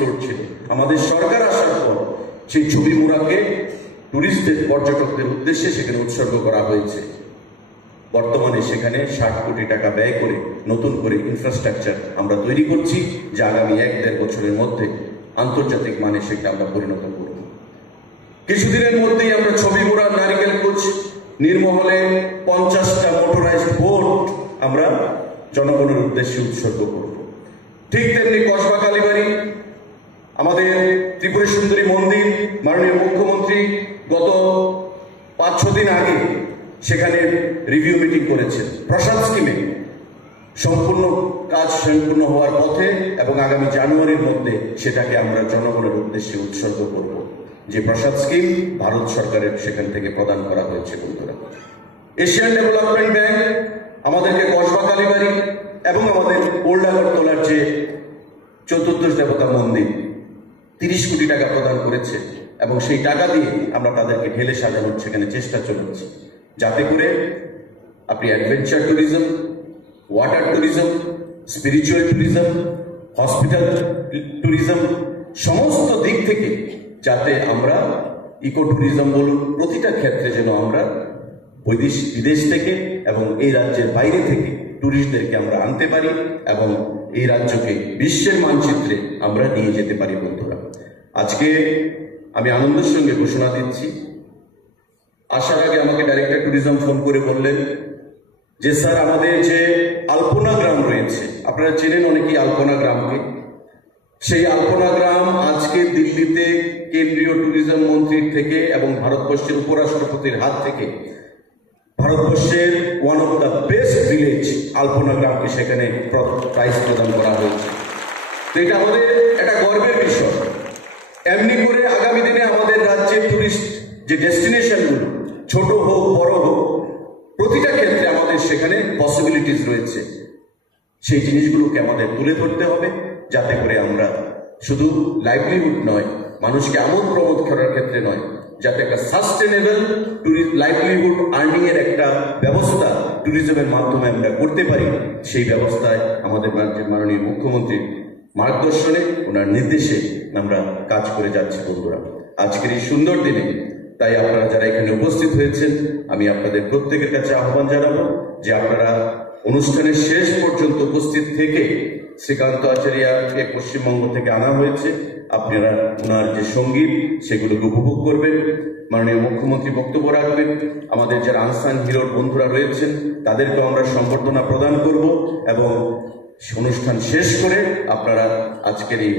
Floor ছিল। আমাদের সরকার আসার পর সেই ছবি মুড়াকে টুরিস্টদের, পর্যটকদের উদ্দেশ্যে সেখানে উৎসর্গ করা হয়েছে। বর্তমানে সেখানে 60 কোটি টাকা ব্যয় করে নতুন করে ইনফ্রাস্ট্রাকচার আমরা তৈরি করছি, যা আগামী 1-1.5 বছরের মধ্যে আন্তর্জাতিক মানে সেটা আমরা পরিণত করব। কিছুদিনের মধ্যেই আমরা ছবি মুড়া নারিকেল কুচ নির্মহলে 50টা মোটরাইজড বোট আমরা জনগণের উদ্দেশ্যে উৎসর্গ করব। ঠিক তেমনি কসবা কালীবাড়ি, আমাদের ত্রিপুরা সুন্দরী মন্দির, মাননীয় মুখ্যমন্ত্রী গত 5-6 দিন আগে সেখানে রিভিউ মিটিং করেছেন প্রসাদ স্কিমে। সম্পূর্ণ কাজ সম্পূর্ণ হওয়ার পথে এবং আগামী জানুয়ারির মধ্যে সেটাকে আমরা জনগণের উদ্দেশ্যে উৎসর্গ করব। যে প্রসাদ স্কিম ভারত সরকারের সেখান থেকে প্রদান করা হয়েছে। বন্ধুরা, এশিয়ান ডেভেলপমেন্ট ব্যাংক আমাদেরকে কসবা কালীবাড়ি এবং আমাদের ওল্ড আগরতলার যে চতুর্দশ দেবতা মন্দির 30 কোটি টাকা প্রদান করেছে এবং সেই টাকা দিয়ে আমরা তাদেরকে ঢেলে সাজানোর সেখানে চেষ্টা চলেছে, যাতে করে আপনি adventure tourism, water tourism, spiritual tourism, hospital tourism সমস্ত দিক থেকে যাতে আমরা ইকো ট্যুরিজম বলুন, প্রতিটা ক্ষেত্রে যেন আমরা বিদেশ থেকে এবং এই রাজ্যের বাইরে থেকে ট্যুরিস্টদেরকে আমরা আনতে পারি এবং এই রাজ্যকে বিশ্বের মানচিত্রে আমরা নিয়ে যেতে পারি। বন্ধুরা, আজকে আমি আনন্দের সঙ্গে ঘোষণা দিচ্ছি, আসার আগে আমাকে ডাইরেক্টর ট্যুরিজম ফোন করে বললেন যে স্যার, আমাদের যে আলপনা গ্রাম রয়েছে, আপনারা চেনেন অনেকেই আলপনা গ্রামকে, সেই আলপনা গ্রাম আজকে দিল্লিতে কেন্দ্রীয় ট্যুরিজম মন্ত্রীর থেকে এবং ভারতবর্ষের উপরাষ্ট্রপতির হাত থেকে ভারতবর্ষের one of the best village Alpana গ্রামকে সেখানে প্রাইজ প্রদান করা হয়েছে। তো এটা আমাদের একটা গর্বের বিষয়। এমনি করে আগামী দিনে আমাদের রাজ্যের টুরিস্ট যে ডেস্টিনেশনগুলো ছোট হোক বড় হোক, প্রতিটা ক্ষেত্রে আমাদের সেখানে পসিবিলিটিস রয়েছে। সেই জিনিসগুলোকে আমাদের তুলে ধরতে হবে, যাতে করে আমরা শুধু লাইভলিহুড নয়, মানুষকে আমোদ প্রমোদ করার ক্ষেত্রে নয়, যাতে একটা সাস্টেনেবল লাইভলিহুড আর্নিং এর একটা ব্যবস্থা ট্যুরিজমের মাধ্যমে আমরা করতে পারি। সেই ব্যবস্থায় আমাদের রাজ্যের মাননীয় মুখ্যমন্ত্রীর মার্গদর্শনে, ওনার নির্দেশে আমরা কাজ করে যাচ্ছি। বন্ধুরা, আজকের এই সুন্দর দিনে তাই আপনারা যারা এখানে উপস্থিত হয়েছেন, আমি আপনাদের প্রত্যেকের কাছে আহ্বান জানাবো যে আপনারা অনুষ্ঠানের শেষ পর্যন্ত উপস্থিত থেকে, শ্রীকান্ত আচার্যকে পশ্চিমবঙ্গ থেকে আনা হয়েছে, আপনারা ওনার যে সঙ্গীত সেগুলোকে উপভোগ করবেন। মাননীয় মুখ্যমন্ত্রী বক্তব্য রাখবেন, আমাদের যারা আনসান হিরোর বন্ধুরা রয়েছেন তাদেরকেও আমরা সম্বর্ধনা প্রদান করব এবং অনুষ্ঠান শেষ করে আপনারা আজকের এই